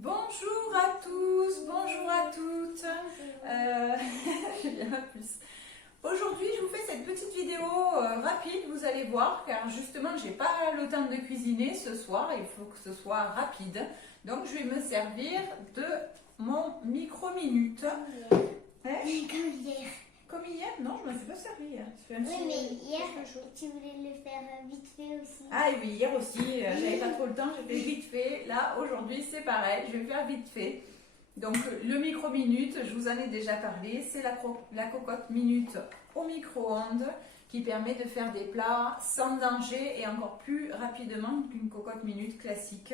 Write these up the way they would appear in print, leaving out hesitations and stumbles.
Bonjour à tous, bonjour à toutes. Bien plus. Aujourd'hui, je vous fais cette petite vidéo rapide, vous allez voir, car justement, j'ai pas le temps de cuisiner ce soir, il faut que ce soit rapide. Donc, je vais me servir de mon micro-minute. Comme hier. Comme hier? Non, je ne me suis pas servi. Oui, mais hier, tu voulais le faire vite fait aussi. Ah oui, hier aussi, j'avais pas trop le temps, j'ai fait vite fait. Là, aujourd'hui, c'est pareil, je vais faire vite fait. Donc, le micro-minute, je vous en ai déjà parlé, c'est la cocotte minute au micro-ondes qui permet de faire des plats sans danger et encore plus rapidement qu'une cocotte minute classique.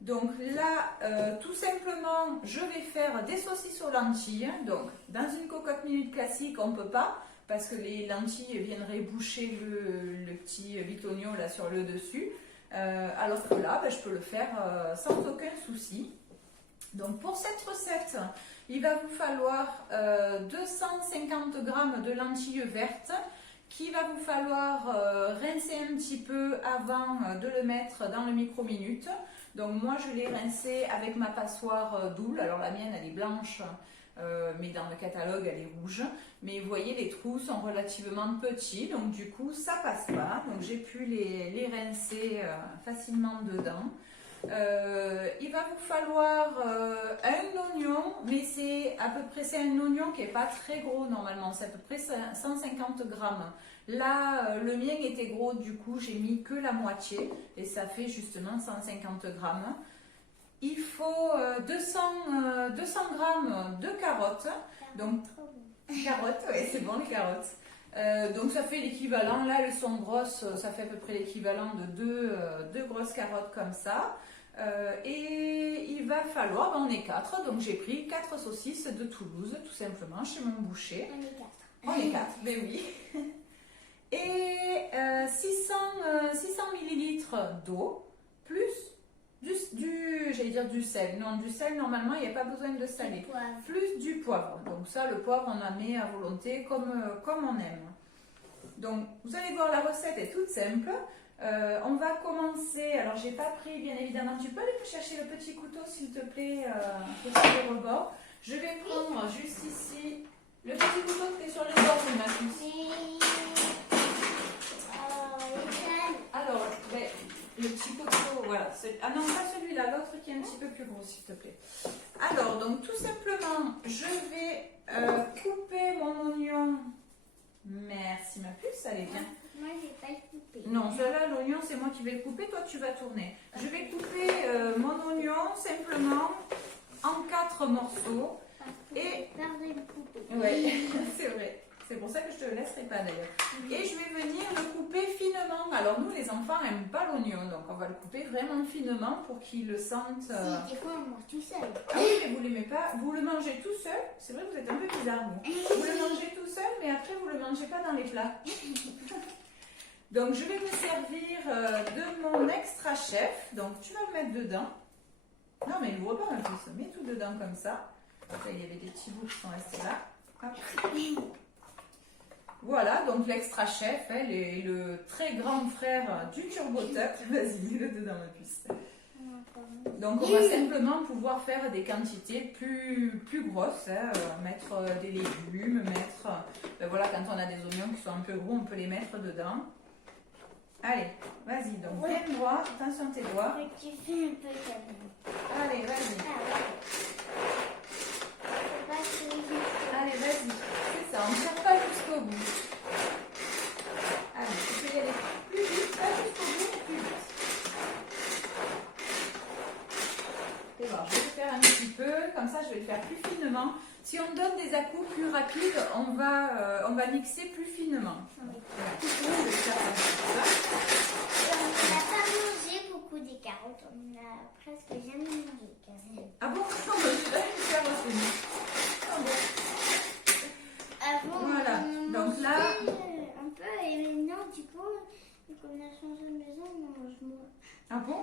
Donc là, tout simplement, je vais faire des saucisses aux lentilles. Donc, dans une cocotte minute classique, on ne peut pas, parce que les lentilles viendraient boucher le petit bitonio là sur le dessus. Alors que là, je peux le faire sans aucun souci. Donc pour cette recette, il va vous falloir 250 g de lentilles vertes, qu'il va vous falloir rincer un petit peu avant de le mettre dans le micro-minute. Donc moi je l'ai rincé avec ma passoire double, alors la mienne elle est blanche, mais dans le catalogue elle est rouge. Mais vous voyez les trous sont relativement petits, donc du coup ça passe pas. Donc j'ai pu les rincer facilement dedans. Il va vous falloir un oignon, mais c'est à peu près un oignon qui n'est pas très gros normalement, c'est à peu près 150 grammes. Là, le mien était gros, du coup j'ai mis que la moitié et ça fait justement 150 grammes. Il faut 200 grammes de carottes. Donc, carottes, ouais, c'est bon les carottes. Donc ça fait l'équivalent, là elles sont grosses, ça fait à peu près l'équivalent de deux grosses carottes comme ça. Et il va falloir, on est 4, donc j'ai pris 4 saucisses de Toulouse, tout simplement, chez mon boucher. On est 4. On est 4, ben oui. Et 600 ml d'eau, plus j'allais dire du sel. Non, du sel, normalement, il n'y a pas besoin de saler. Plus du poivre. Donc ça, le poivre, on en met à volonté comme on aime. Donc, vous allez voir, la recette est toute simple. On va commencer, alors j'ai pas pris bien évidemment, tu peux aller me chercher le petit couteau s'il te plaît, sur le rebord. Je vais prendre juste ici le petit couteau qui est sur le bord de ma cuisse. Alors, le petit couteau, voilà. Ah non, pas celui-là, l'autre qui est un petit peu plus gros s'il te plaît. Alors, donc tout simplement, je vais couper mon oignon. Merci ma puce, allez bien. Moi, je vais pas le couper. Non, celui-là, l'oignon, c'est moi qui vais le couper. Toi, tu vas tourner. Je vais couper mon oignon simplement en 4 morceaux. Et peur de le couper. oui, c'est vrai. C'est pour ça que je ne te le laisserai pas d'ailleurs. Et je vais venir le couper finement. Alors nous, les enfants n'aiment pas l'oignon. Donc on va le couper vraiment finement pour qu'ils le sentent. Si, des fois, on mange tout seul. Ah oui, mais vous l'aimez pas. Vous le mangez tout seul. C'est vrai que vous êtes un peu bizarre, vous. Vous le mangez tout seul, mais après, vous ne le mangez pas dans les plats. Donc je vais me servir de mon extra chef. Donc tu vas le mettre dedans. Non mais il n'ouvre pas un peu. Mets tout dedans comme ça. Là, il y avait des petits bouts qui sont restés là. Hop. Voilà, donc l'extra chef, elle est le très grand frère du turbotuck. Vas-y, mets-le dedans ma puce. Donc on va simplement pouvoir faire des quantités plus grosses, hein, mettre des légumes, voilà, quand on a des oignons qui sont un peu gros, on peut les mettre dedans. Allez, vas-y, donc bien droit, attention à tes doigts. Tu fais un peu comme. Allez, vas-y. Allez, vas-y. C'est ça, on ne tire pas jusqu'au bout. Allez, tu peux y aller plus vite, pas jusqu'au bout, mais plus vite. Et voilà, je vais le faire un petit peu, comme ça je vais le faire plus finement. Si on donne des à-coups plus rapides, on va mixer plus finement. On n'a pas mangé beaucoup des carottes, on n'a presque jamais mangé quasiment. Ah bon? Non, je vais faire aussi. Ah bon. Voilà, donc là... Un peu, et maintenant, du coup, comme on a changé de maison, on mange moins. Ah bon?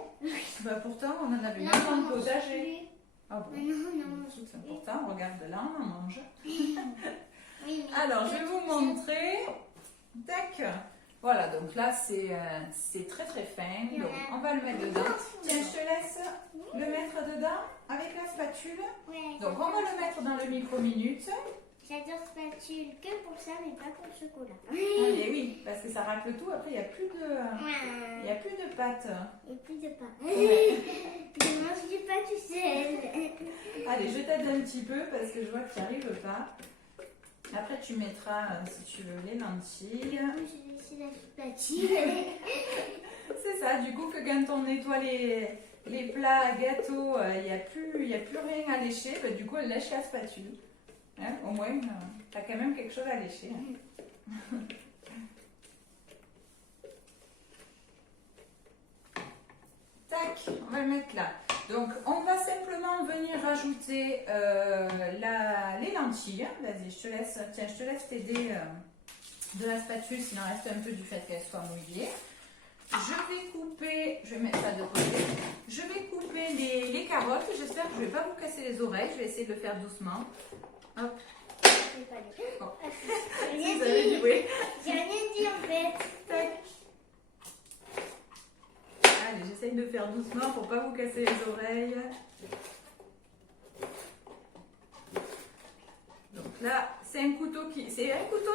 Bah pourtant, on en avait même dans le potager. Ah bon? Non, C'est important, regarde là, on en mange. Oui, Alors, je vais vous montrer. Tac. Voilà, donc là c'est très très fin. Donc on va le mettre dedans. Tiens, je te laisse le mettre dedans avec la spatule. Ouais, Donc on va le mettre dans le micro-minute. j'adore spatule que pour ça, mais pas pour le chocolat. Et oui, parce que ça racle tout. Après, il n'y a plus de pâte. Et plus de pain. Je mange du pain tout seul. Allez, je t'aide un petit peu parce que je vois que tu n'y arrives pas. Après, tu mettras, si tu veux, les lentilles. Je vais laisser la spatule. C'est ça, du coup, que quand on nettoie les plats, gâteaux, il n'y a plus rien à lécher, bah, du coup, elle lèche la spatule. Hein, au moins, tu as quand même quelque chose à lécher. Hein. Tac, on va le mettre là. Donc, on va simplement venir rajouter les lentilles. Vas-y, je te laisse t'aider de la spatule, sinon il reste un peu du fait qu'elle soit mouillée. Je vais mettre ça de côté. Je vais couper les carottes. J'espère que je ne vais pas vous casser les oreilles. Je vais essayer de le faire doucement. Hop. Oh. Vous avez dit oui. J'ai rien dit en fait. Tac. Allez, j'essaye de faire doucement pour pas vous casser les oreilles. Donc là, c'est un couteau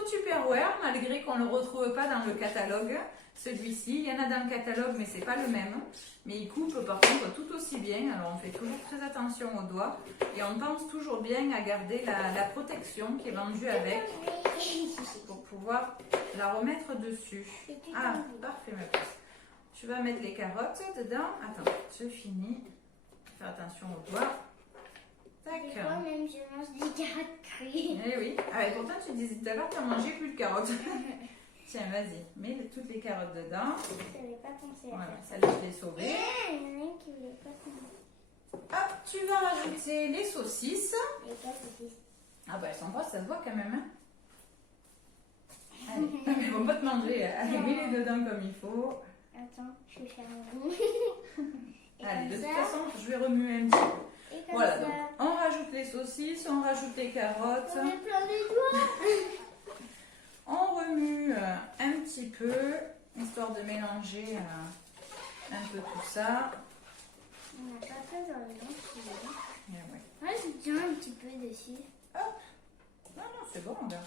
Tupperware, malgré qu'on ne le retrouve pas dans le catalogue. Celui-ci, il y en a dans le catalogue, mais c'est pas le même. Mais il coupe par contre tout aussi bien. Alors on fait toujours très attention aux doigts. Et on pense toujours bien à garder la protection qui est vendue avec pour pouvoir la remettre dessus. Ah, parfait, ma petite. Tu vas mettre les carottes dedans. Attends, je finis. Faire attention aux doigts. Tac. Des fois même je mange des carottes crues. Eh oui. Ah, et pourtant tu disais tout à l'heure que tu as mangé plus de carottes. Tiens, vas-y, mets toutes les carottes dedans. Je n'avais pas pensé à Voilà, ça. celle-là je l'ai sauvée. Il y en a un qui voulait pas prendre. Hop, tu vas rajouter les saucisses. Les gars, saucisses. Ah bah elles sont grosses, ça se voit quand même. Hein. Allez, elles vont pas te manger. Allez, mets-les dedans comme il faut. Attends, je vais faire un rond. Et Allez, de comme toute ça. façon, je vais remuer un petit peu. Et comme Voilà, ça. donc on rajoute les saucisses, on rajoute les carottes. On est plein de doigts. On remue un petit peu, histoire de mélanger un peu tout ça. On n'a pas fait dans le lentilles. Et ouais. Moi, je tiens un petit peu dessus. Hop. Non, non, c'est bon, regarde.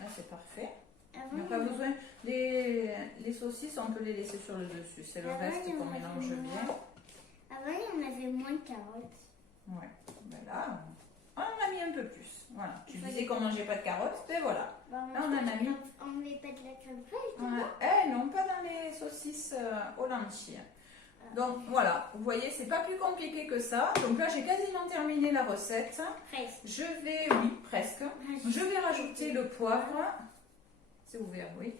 Là, c'est parfait. Avant, On n'a pas besoin. Les saucisses, on peut les laisser sur le dessus. C'est le Ah ouais, reste il y en qu'on a mélange moins. bien. Avant, il y en avait moins de carottes. Ouais. Ben là, on en a mis un peu plus. Voilà. Tu Il disais fallait- qu'on mangeait pas de carottes, ben voilà. Bah, Là, on en a mis. On ne met pas de la crème fraîche. Voilà. Eh non, pas dans les saucisses aux lentilles. Donc voilà, vous voyez, c'est pas plus compliqué que ça. Donc là, j'ai quasiment terminé la recette. Fraîche. Je vais, oui, presque. Je vais rajouter le poivre. C'est ouvert, oui.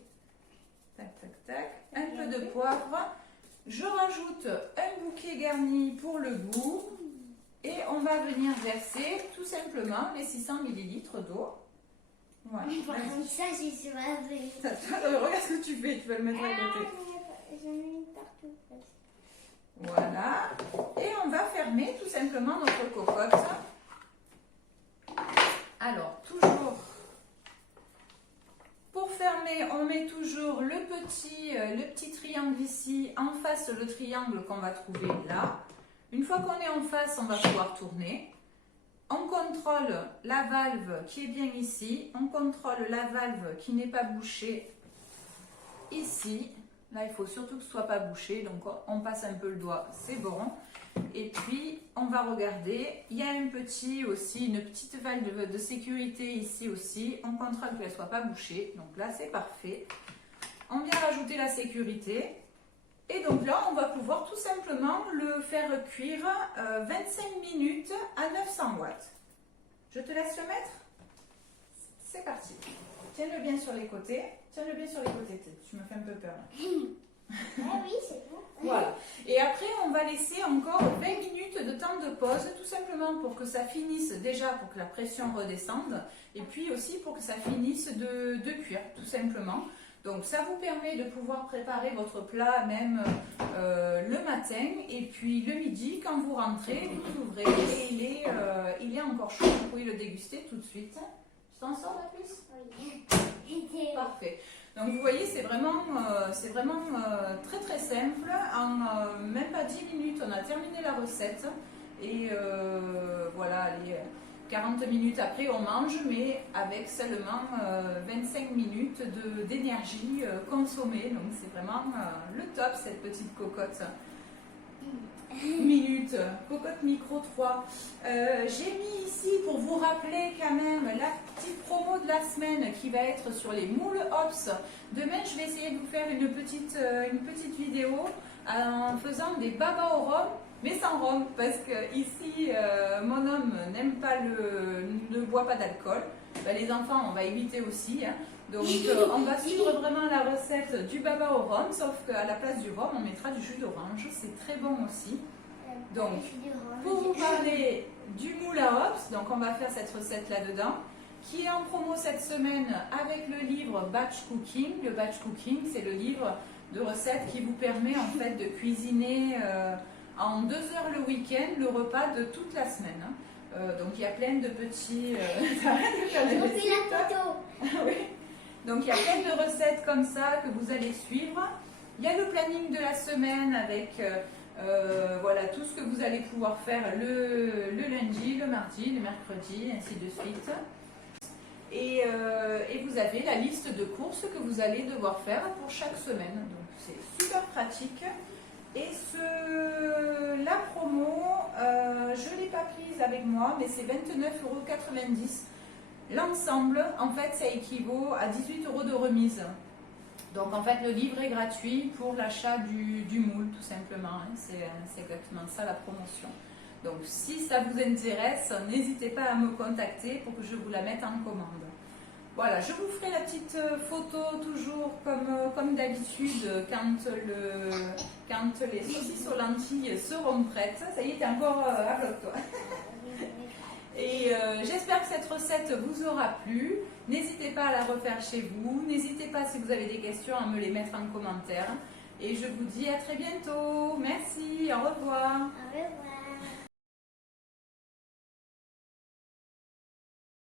Tac, tac, tac. Un peu de poivre. Je rajoute un bouquet garni pour le goût. Et on va venir verser tout simplement les 600 ml d'eau. Voilà. Par contre, ça, j'ai soif. Regarde ce que tu fais, tu vas le mettre à côté. J'en ai une partout. Voilà. Et on va fermer tout simplement notre cocotte. Alors, toujours, pour fermer, on met toujours le petit triangle ici, en face le triangle qu'on va trouver là. Une fois qu'on est en face, on va pouvoir tourner. On contrôle la valve qui est bien ici. On contrôle la valve qui n'est pas bouchée ici. Là, il faut surtout que ce ne soit pas bouché. Donc, on passe un peu le doigt, c'est bon. Et puis, on va regarder. Il y a une petite valve de sécurité ici aussi. On contrôle qu'elle ne soit pas bouchée. Donc là, c'est parfait. On vient rajouter la sécurité. Et donc là, on va pouvoir tout simplement le faire cuire 25 minutes à 900 watts. Je te laisse le mettre. C'est parti. Tiens-le bien sur les côtés. Tiens-le bien sur les côtés. Tu me fais un peu peur. Ah oui, c'est bon. Voilà. Et après, on va laisser encore 20 minutes de temps de pause, tout simplement pour que ça finisse, déjà pour que la pression redescende, et puis aussi pour que ça finisse de cuire, tout simplement. Donc ça vous permet de pouvoir préparer votre plat même le matin, et puis le midi, quand vous rentrez, vous ouvrez, et il est encore chaud, vous pouvez le déguster tout de suite. Tu t'en sors la puce? Oui. Parfait. Donc vous voyez, c'est vraiment très très simple. En même pas 10 minutes, on a terminé la recette. Et voilà, allez, 40 minutes après, on mange, mais avec seulement 25 minutes d'énergie consommée. Donc c'est vraiment le top, cette petite cocotte. Minute, cocotte micro 3. J'ai mis ici pour vous rappeler quand même la petite promo de la semaine qui va être sur les moules Hops. Demain, je vais essayer de vous faire une petite vidéo en faisant des babas au rhum, mais sans rhum, parce que ici, mon homme ne boit pas d'alcool. Ben, les enfants, on va éviter aussi. Hein. Donc, on va suivre vraiment la recette du baba au rhum, sauf qu'à la place du rhum, on mettra du jus d'orange. C'est très bon aussi. Donc, pour vous parler du moule à hops, donc on va faire cette recette là-dedans, qui est en promo cette semaine avec le livre Batch Cooking. Le Batch Cooking, c'est le livre de recettes qui vous permet en fait de cuisiner en 2 heures le week-end le repas de toute la semaine. Donc, il y a plein de petits... la photo. Oui. Donc il y a plein de recettes comme ça que vous allez suivre. Il y a le planning de la semaine avec voilà, tout ce que vous allez pouvoir faire le lundi, le mardi, le mercredi, ainsi de suite. Et vous avez la liste de courses que vous allez devoir faire pour chaque semaine. Donc c'est super pratique. Et la promo, je ne l'ai pas prise avec moi, mais c'est 29,90 €. L'ensemble, en fait, ça équivaut à 18 € de remise. Donc, en fait, le livre est gratuit pour l'achat du moule, tout simplement. Hein. C'est exactement ça, la promotion. Donc, si ça vous intéresse, n'hésitez pas à me contacter pour que je vous la mette en commande. Voilà, je vous ferai la petite photo toujours comme d'habitude quand les saucisses aux lentilles seront prêtes. Ça y est, t'es encore à bloc, toi. Et j'espère que cette recette vous aura plu. N'hésitez pas à la refaire chez vous. N'hésitez pas, si vous avez des questions, à me les mettre en commentaire. Et je vous dis à très bientôt. Merci, au revoir.